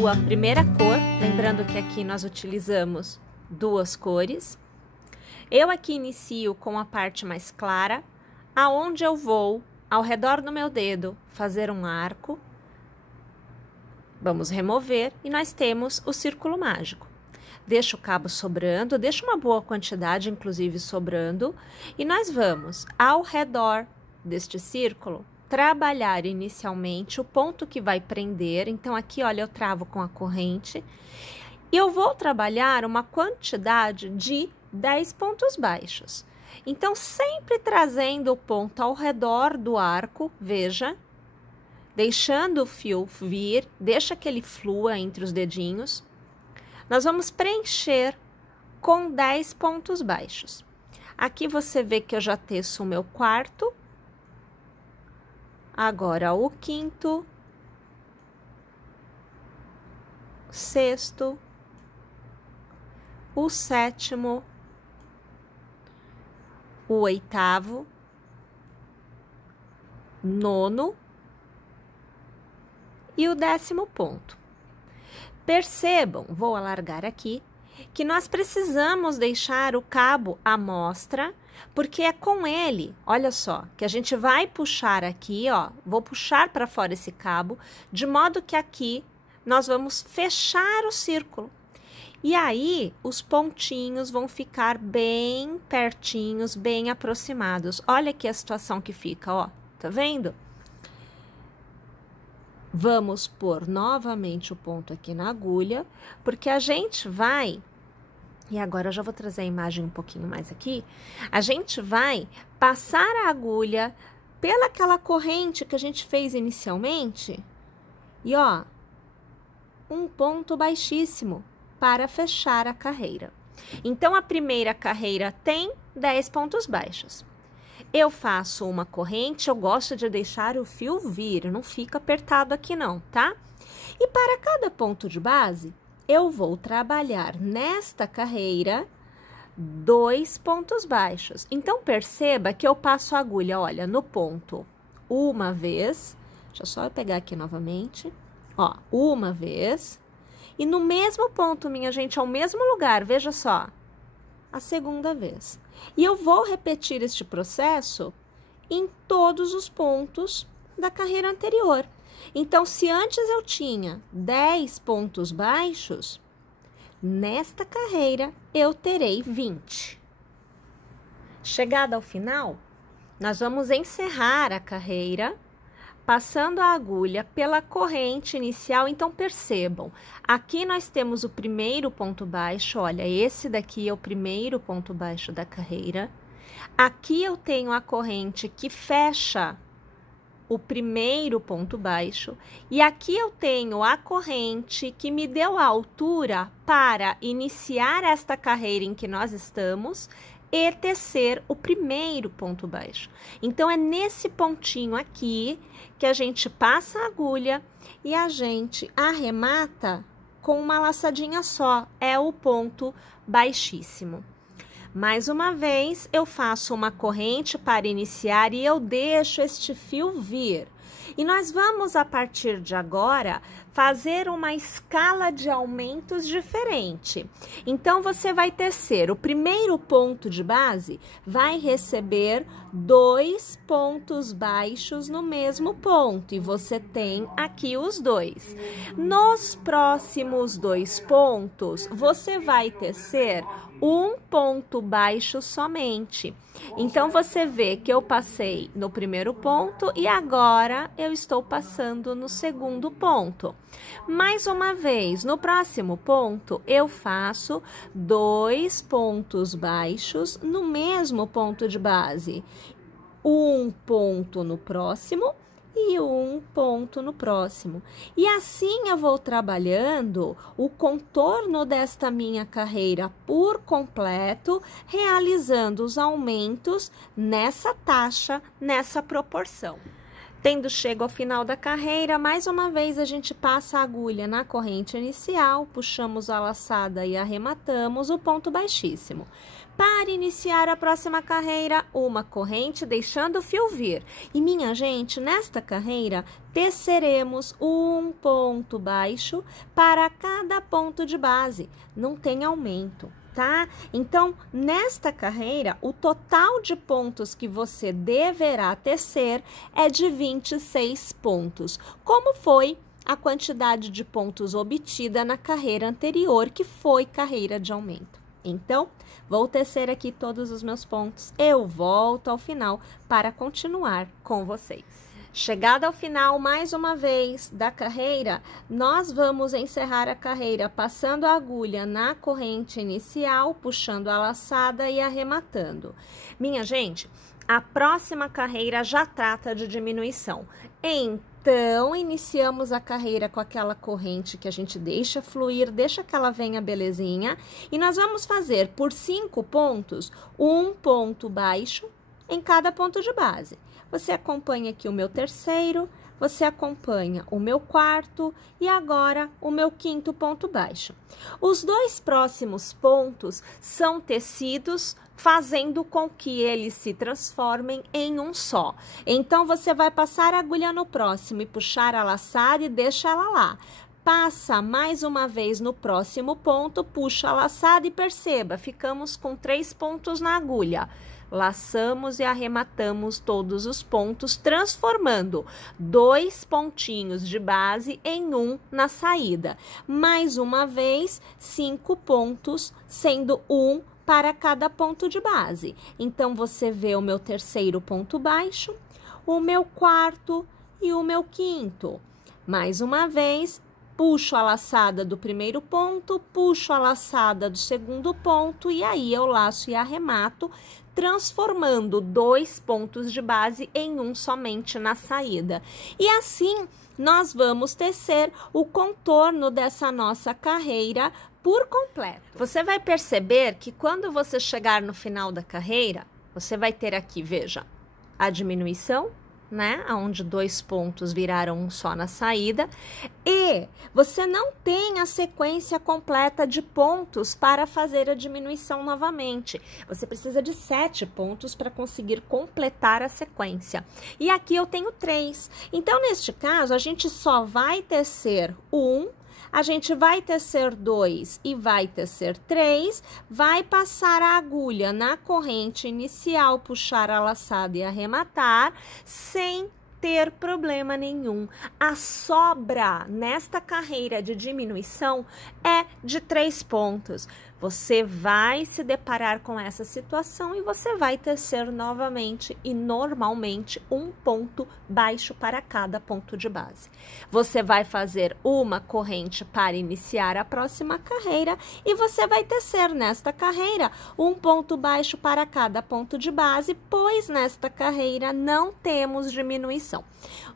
sua primeira cor, lembrando que aqui nós utilizamos duas cores. Eu aqui inicio com a parte mais clara, aonde eu vou, ao redor do meu dedo, fazer um arco. Vamos remover e nós temos o círculo mágico. Deixa o cabo sobrando, deixa uma boa quantidade, inclusive, sobrando. E nós vamos, ao redor deste círculo, trabalhar inicialmente o ponto que vai prender. Então, aqui, olha, eu travo com a corrente. E eu vou trabalhar uma quantidade de 10 pontos baixos. Então, sempre trazendo o ponto ao redor do arco, veja, deixando o fio vir, deixa que ele flua entre os dedinhos. Nós vamos preencher com 10 pontos baixos. Aqui você vê que eu já teço o meu quarto. Agora o quinto, sexto, o sétimo, o oitavo, nono e o 10º ponto. Percebam, vou alargar aqui, que nós precisamos deixar o cabo à mostra, porque é com ele, olha só, que a gente vai puxar aqui, ó, vou puxar para fora esse cabo, de modo que aqui nós vamos fechar o círculo. E aí, os pontinhos vão ficar bem pertinhos, bem aproximados. Olha aqui a situação que fica, ó, tá vendo? Vamos pôr novamente o ponto aqui na agulha, porque a gente vai, e agora eu já vou trazer a imagem um pouquinho mais aqui, a gente vai passar a agulha pelaquela corrente que a gente fez inicialmente, e ó, um ponto baixíssimo para fechar a carreira. Então, a primeira carreira tem 10 pontos baixos. Eu faço uma corrente, eu gosto de deixar o fio vir, não fica apertado aqui não, tá? E para cada ponto de base, eu vou trabalhar nesta carreira 2 pontos baixos. Então, perceba que eu passo a agulha, olha, no ponto uma vez, deixa só eu pegar aqui novamente, ó, uma vez, e no mesmo ponto, minha gente, ao mesmo lugar, veja só, a segunda vez. E eu vou repetir este processo em todos os pontos da carreira anterior. Então, se antes eu tinha 10 pontos baixos, nesta carreira eu terei 20. Chegada ao final, nós vamos encerrar a carreira passando a agulha pela corrente inicial. Então, percebam, aqui nós temos o primeiro ponto baixo, olha, esse daqui é o primeiro ponto baixo da carreira. Aqui eu tenho a corrente que fecha o primeiro ponto baixo, e aqui eu tenho a corrente que me deu a altura para iniciar esta carreira em que nós estamos e tecer o primeiro ponto baixo. Então, é nesse pontinho aqui que a gente passa a agulha e a gente arremata com uma laçadinha só, é o ponto baixíssimo. Mais uma vez, eu faço uma corrente para iniciar e eu deixo este fio vir. E nós vamos, a partir de agora, fazer uma escala de aumentos diferente. Então, você vai tecer o primeiro ponto de base, vai receber 2 pontos baixos no mesmo ponto, e você tem aqui os 2. Nos próximos 2 pontos, você vai tecer um ponto baixo somente. Então, você vê que eu passei no primeiro ponto e agora eu estou passando no segundo ponto. Mais uma vez, no próximo ponto, eu faço 2 pontos baixos no mesmo ponto de base. Um ponto no próximo e um ponto no próximo. E assim eu vou trabalhando o contorno desta minha carreira por completo, realizando os aumentos nessa taxa, nessa proporção. Tendo chego ao final da carreira, mais uma vez a gente passa a agulha na corrente inicial, puxamos a laçada e arrematamos o ponto baixíssimo. Para iniciar a próxima carreira, uma corrente deixando o fio vir. E minha gente, nesta carreira, teceremos um ponto baixo para cada ponto de base, não tem aumento. Tá? Então, nesta carreira, o total de pontos que você deverá tecer é de 26 pontos, como foi a quantidade de pontos obtida na carreira anterior, que foi carreira de aumento. Então, vou tecer aqui todos os meus pontos, eu volto ao final para continuar com vocês. Chegada ao final, mais uma vez, da carreira, nós vamos encerrar a carreira passando a agulha na corrente inicial, puxando a laçada e arrematando. Minha gente, a próxima carreira já trata de diminuição. Então, iniciamos a carreira com aquela corrente que a gente deixa fluir, deixa que ela venha belezinha. E nós vamos fazer por 5 pontos, um ponto baixo em cada ponto de base. Você acompanha aqui o meu terceiro, você acompanha o meu quarto e agora o meu quinto ponto baixo. Os dois próximos pontos são tecidos, fazendo com que eles se transformem em um só. Então, você vai passar a agulha no próximo e puxar a laçada e deixa ela lá. Passa mais uma vez no próximo ponto, puxa a laçada e perceba, ficamos com 3 pontos na agulha. Laçamos e arrematamos todos os pontos, transformando 2 pontinhos de base em um na saída. Mais uma vez, 5 pontos, sendo um para cada ponto de base. Então, você vê o meu terceiro ponto baixo, o meu quarto e o meu quinto. Mais uma vez, puxo a laçada do primeiro ponto, puxo a laçada do segundo ponto e aí eu laço e arremato, transformando 2 pontos de base em um somente na saída. E assim, nós vamos tecer o contorno dessa nossa carreira por completo. Você vai perceber que quando você chegar no final da carreira, você vai ter aqui, veja, a diminuição, né? Onde 2 pontos viraram um só na saída. E você não tem a sequência completa de pontos para fazer a diminuição novamente. Você precisa de 7 pontos para conseguir completar a sequência. E aqui eu tenho 3. Então, neste caso, a gente só vai tecer a gente vai tecer 2 e vai tecer 3, vai passar a agulha na corrente inicial, puxar a laçada e arrematar, sem ter problema nenhum. A sobra nesta carreira de diminuição é de 3 pontos. Você vai se deparar com essa situação e você vai tecer novamente e normalmente um ponto baixo para cada ponto de base. Você vai fazer uma corrente para iniciar a próxima carreira e você vai tecer nesta carreira um ponto baixo para cada ponto de base, pois nesta carreira não temos diminuição.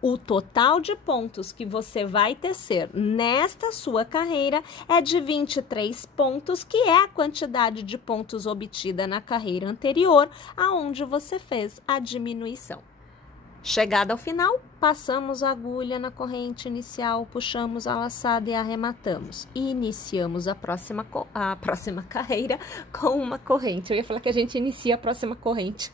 O total de pontos que você vai tecer nesta sua carreira é de 23 pontos, que é a quantidade de pontos obtida na carreira anterior, aonde você fez a diminuição. Chegada ao final, passamos a agulha na corrente inicial, puxamos a laçada e arrematamos. E iniciamos a próxima carreira com uma corrente. Eu ia falar que a gente inicia a próxima corrente.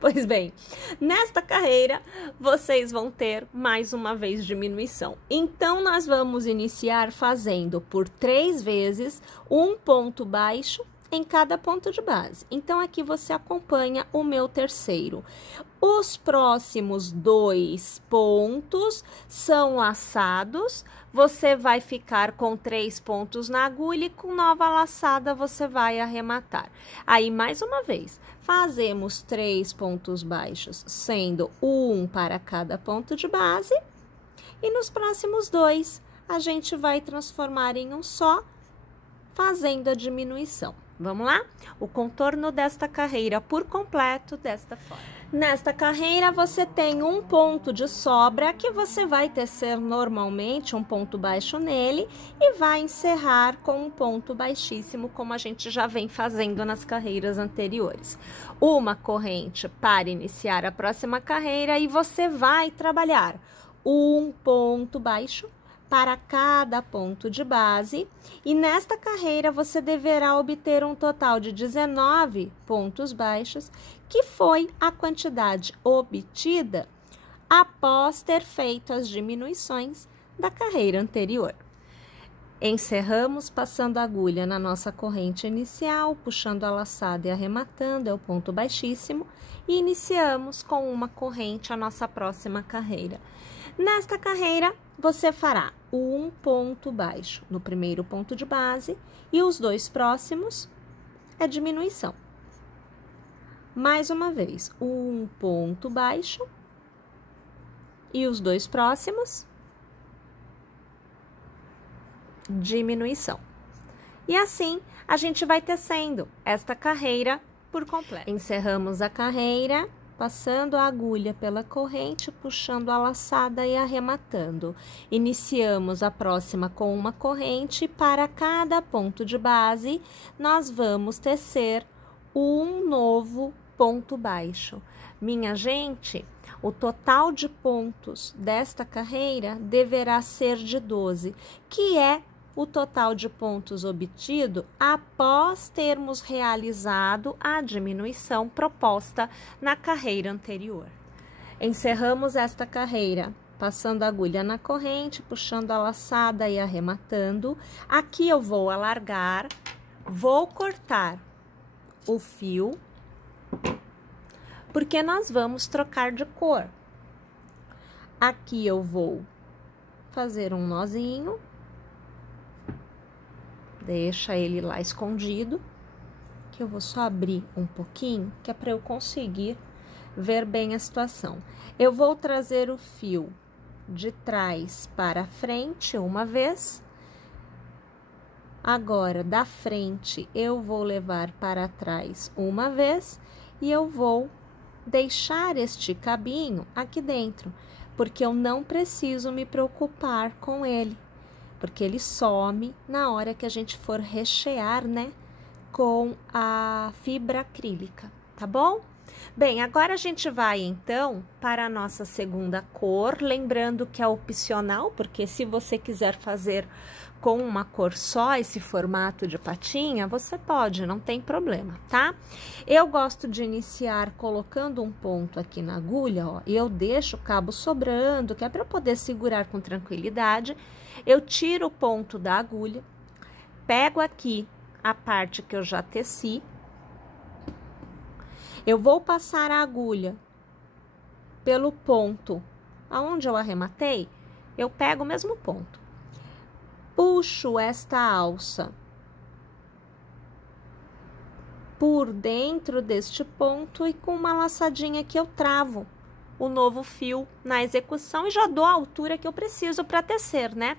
Pois bem, nesta carreira, vocês vão ter mais uma vez diminuição. Então, nós vamos iniciar fazendo por 3 vezes um ponto baixo em cada ponto de base. Então, aqui você acompanha o meu terceiro. Os próximos 2 pontos são laçados. Você vai ficar com 3 pontos na agulha e com nova laçada você vai arrematar. Aí, mais uma vez, fazemos 3 pontos baixos, sendo um para cada ponto de base. E nos próximos 2, a gente vai transformar em um só, fazendo a diminuição. Vamos lá? O contorno desta carreira por completo desta forma. Nesta carreira, você tem um ponto de sobra que você vai tecer normalmente um ponto baixo nele e vai encerrar com um ponto baixíssimo, como a gente já vem fazendo nas carreiras anteriores. Uma corrente para iniciar a próxima carreira e você vai trabalhar um ponto baixo para cada ponto de base, e nesta carreira você deverá obter um total de 19 pontos baixos, que foi a quantidade obtida após ter feito as diminuições da carreira anterior. Encerramos passando a agulha na nossa corrente inicial, puxando a laçada e arrematando, é o ponto baixíssimo, e iniciamos com uma corrente a nossa próxima carreira. Nesta carreira, você fará um ponto baixo no primeiro ponto de base e os dois próximos é diminuição. Mais uma vez, um ponto baixo e os dois próximos, diminuição. E assim, a gente vai tecendo esta carreira por completo. Encerramos a carreira, passando a agulha pela corrente, puxando a laçada e arrematando. Iniciamos a próxima com uma corrente, para cada ponto de base, nós vamos tecer um novo ponto baixo. Minha gente, o total de pontos desta carreira deverá ser de 12, que é o total de pontos obtido após termos realizado a diminuição proposta na carreira anterior. Encerramos esta carreira passando a agulha na corrente, puxando a laçada e arrematando. Aqui eu vou alargar, vou cortar o fio, porque nós vamos trocar de cor. Aqui eu vou fazer um nozinho. Deixa ele lá escondido, que eu vou só abrir um pouquinho, que é para eu conseguir ver bem a situação. Eu vou trazer o fio de trás para frente uma vez. Agora, da frente, eu vou levar para trás uma vez e eu vou deixar este cabinho aqui dentro, porque eu não preciso me preocupar com ele. Porque ele some na hora que a gente for rechear, né, com a fibra acrílica, tá bom? Bem, agora a gente vai, então, para a nossa segunda cor, lembrando que é opcional, porque se você quiser fazer com uma cor só, esse formato de patinha, você pode, não tem problema, tá? Eu gosto de iniciar colocando um ponto aqui na agulha, ó, e eu deixo o cabo sobrando, que é para eu poder segurar com tranquilidade. Eu tiro o ponto da agulha, pego aqui a parte que eu já teci, eu vou passar a agulha pelo ponto aonde eu arrematei, eu pego o mesmo ponto, puxo esta alça por dentro deste ponto e com uma laçadinha que eu travo o novo fio na execução e já dou a altura que eu preciso para tecer, né?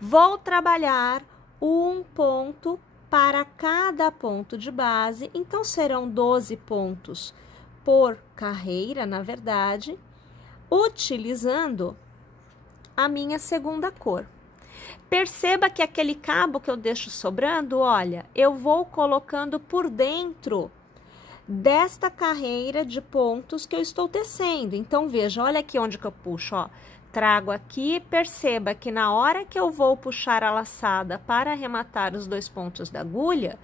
Vou trabalhar um ponto para cada ponto de base, então serão 12 pontos por carreira, na verdade, utilizando a minha segunda cor. Perceba que aquele cabo que eu deixo sobrando, olha, eu vou colocando por dentro desta carreira de pontos que eu estou tecendo. Então, veja, olha aqui onde que eu puxo, ó. Trago aqui, perceba que na hora que eu vou puxar a laçada para arrematar os dois pontos da agulha,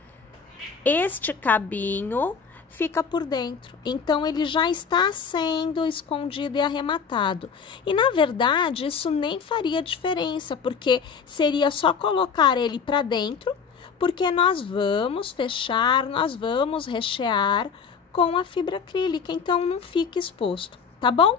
este cabinho fica por dentro. Então, ele já está sendo escondido e arrematado. E, na verdade, isso nem faria diferença, porque seria só colocar ele para dentro, porque nós vamos fechar, nós vamos rechear com a fibra acrílica, então não fica exposto, tá bom?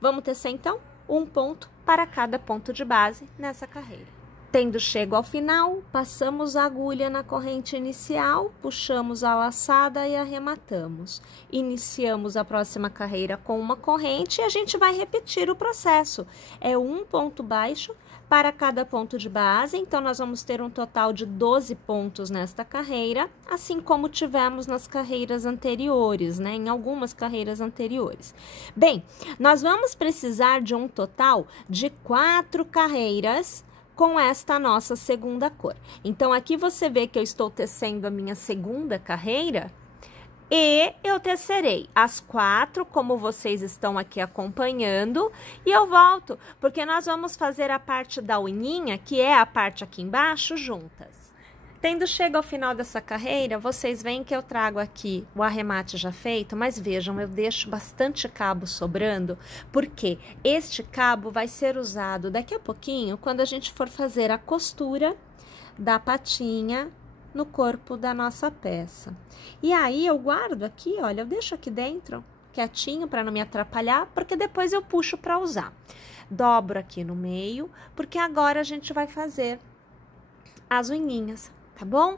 Vamos tecer, então, um ponto para cada ponto de base nessa carreira. Tendo chego ao final, passamos a agulha na corrente inicial, puxamos a laçada e arrematamos. Iniciamos a próxima carreira com uma corrente e a gente vai repetir o processo. É um ponto baixo para cada ponto de base, então nós vamos ter um total de 12 pontos nesta carreira, assim como tivemos nas carreiras anteriores, né? Em algumas carreiras anteriores. Bem, nós vamos precisar de um total de 4 carreiras com esta nossa segunda cor. Então, aqui você vê que eu estou tecendo a minha segunda carreira e eu tecerei as 4, como vocês estão aqui acompanhando, e eu volto, porque nós vamos fazer a parte da unhinha, que é a parte aqui embaixo, juntas. Tendo chego ao final dessa carreira, vocês veem que eu trago aqui o arremate já feito, mas vejam, eu deixo bastante cabo sobrando, porque este cabo vai ser usado daqui a pouquinho, quando a gente for fazer a costura da patinha no corpo da nossa peça. E aí, eu guardo aqui, olha, eu deixo aqui dentro, quietinho, para não me atrapalhar, porque depois eu puxo para usar. Dobro aqui no meio, porque agora a gente vai fazer as unhinhas, tá bom?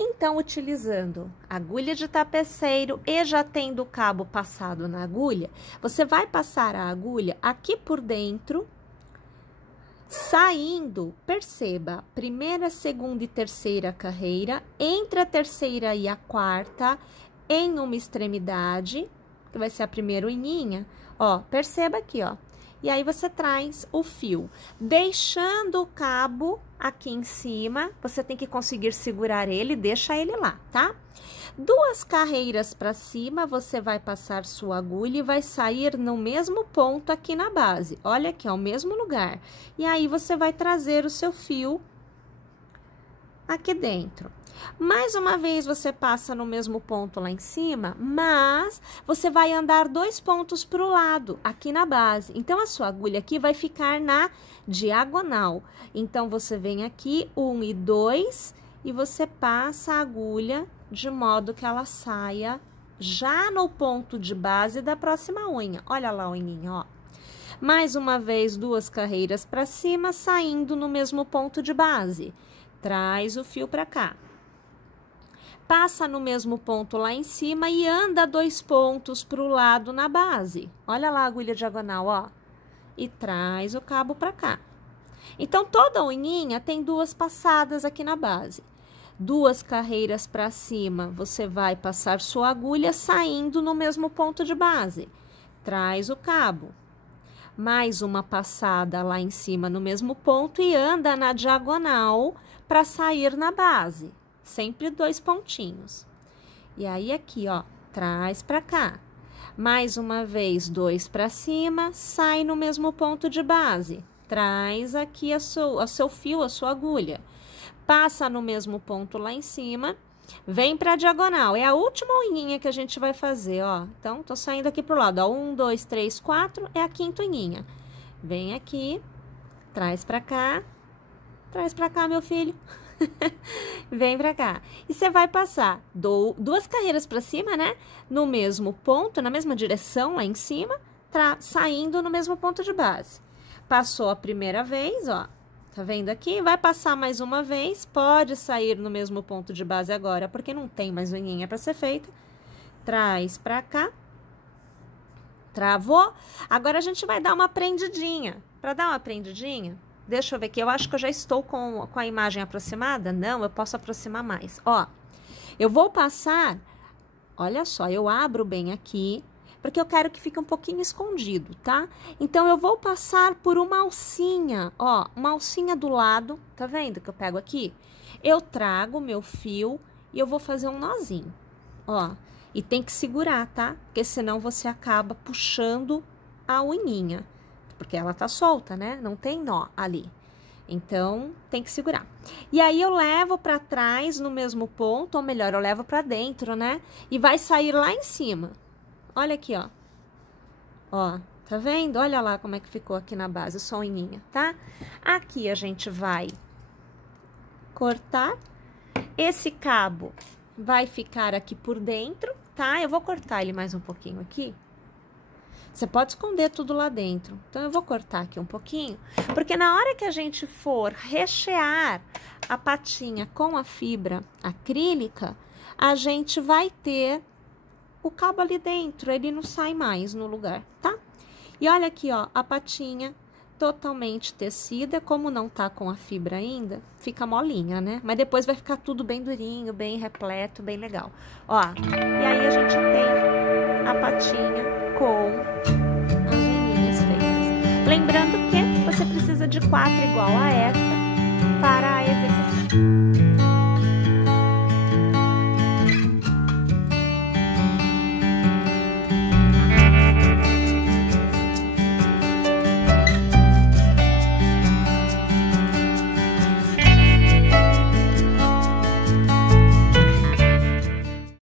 Então, utilizando agulha de tapeceiro e já tendo o cabo passado na agulha, você vai passar a agulha aqui por dentro, saindo, perceba, primeira, segunda e terceira carreira, entre a terceira e a quarta, em uma extremidade, que vai ser a primeira unhinha, ó, perceba aqui, ó. E aí, você traz o fio, deixando o cabo aqui em cima, você tem que conseguir segurar ele, deixa ele lá, tá? 2 carreiras para cima, você vai passar sua agulha e vai sair no mesmo ponto aqui na base. Olha aqui, ó, o mesmo lugar. E aí, você vai trazer o seu fio aqui dentro. Mais uma vez, você passa no mesmo ponto lá em cima, mas você vai andar 2 pontos para o lado, aqui na base. Então, a sua agulha aqui vai ficar na diagonal. Então, você vem aqui, 1 e 2, e você passa a agulha de modo que ela saia já no ponto de base da próxima unha. Olha lá a unhinha, ó. Mais uma vez, 2 carreiras para cima, saindo no mesmo ponto de base. Traz o fio para cá. Passa no mesmo ponto lá em cima e anda 2 pontos para o lado na base. Olha lá a agulha diagonal, ó. E traz o cabo para cá. Então, toda unhinha tem 2 passadas aqui na base. 2 carreiras para cima, você vai passar sua agulha saindo no mesmo ponto de base. Traz o cabo. Mais uma passada lá em cima no mesmo ponto e anda na diagonal para sair na base. Sempre 2 pontinhos. E aí, aqui, ó, traz pra cá. Mais uma vez, 2 pra cima, sai no mesmo ponto de base. Traz aqui o seu fio, a sua agulha. Passa no mesmo ponto lá em cima, vem pra diagonal. É a última unhinha que a gente vai fazer, ó. Então, tô saindo aqui pro lado, ó. 1, 2, 3, 4, é a 5ª unhinha. Vem aqui, traz pra cá, meu filho. Vem pra cá. E você vai passar 2 carreiras pra cima, né? No mesmo ponto, na mesma direção lá em cima, saindo no mesmo ponto de base. Passou a primeira vez, ó. Tá vendo aqui? Vai passar mais uma vez, pode sair no mesmo ponto de base agora, porque não tem mais unhinha pra ser feita. Traz pra cá. Travou. Agora, a gente vai dar uma prendidinha. Pra dar uma prendidinha, deixa eu ver aqui, eu acho que eu já estou com a imagem aproximada. Não, eu posso aproximar mais. Ó, eu vou passar, olha só, eu abro bem aqui, porque eu quero que fique um pouquinho escondido, tá? Então, eu vou passar por uma alcinha, ó, uma alcinha do lado, tá vendo que eu pego aqui? Eu trago o meu fio e eu vou fazer um nozinho, ó. E tem que segurar, tá? Porque senão você acaba puxando a unhinha. Porque ela tá solta, né? Não tem nó ali. Então, tem que segurar. E aí, eu levo pra trás no mesmo ponto, ou melhor, eu levo pra dentro, né? E vai sair lá em cima. Olha aqui, ó. Ó, tá vendo? Olha lá como é que ficou aqui na base, só a unhinha, tá? Aqui a gente vai cortar. Esse cabo vai ficar aqui por dentro, tá? Eu vou cortar ele mais um pouquinho aqui. Você pode esconder tudo lá dentro. Então, eu vou cortar aqui um pouquinho, porque na hora que a gente for rechear a patinha com a fibra acrílica, a gente vai ter o cabo ali dentro, ele não sai mais no lugar, tá? E olha aqui, ó, a patinha totalmente tecida, como não tá com a fibra ainda, fica molinha, né? Mas depois vai ficar tudo bem durinho, bem repleto, bem legal. Ó, e aí a gente tem a patinha com as linhas feitas. Lembrando que você precisa de 4 igual a esta para a execução.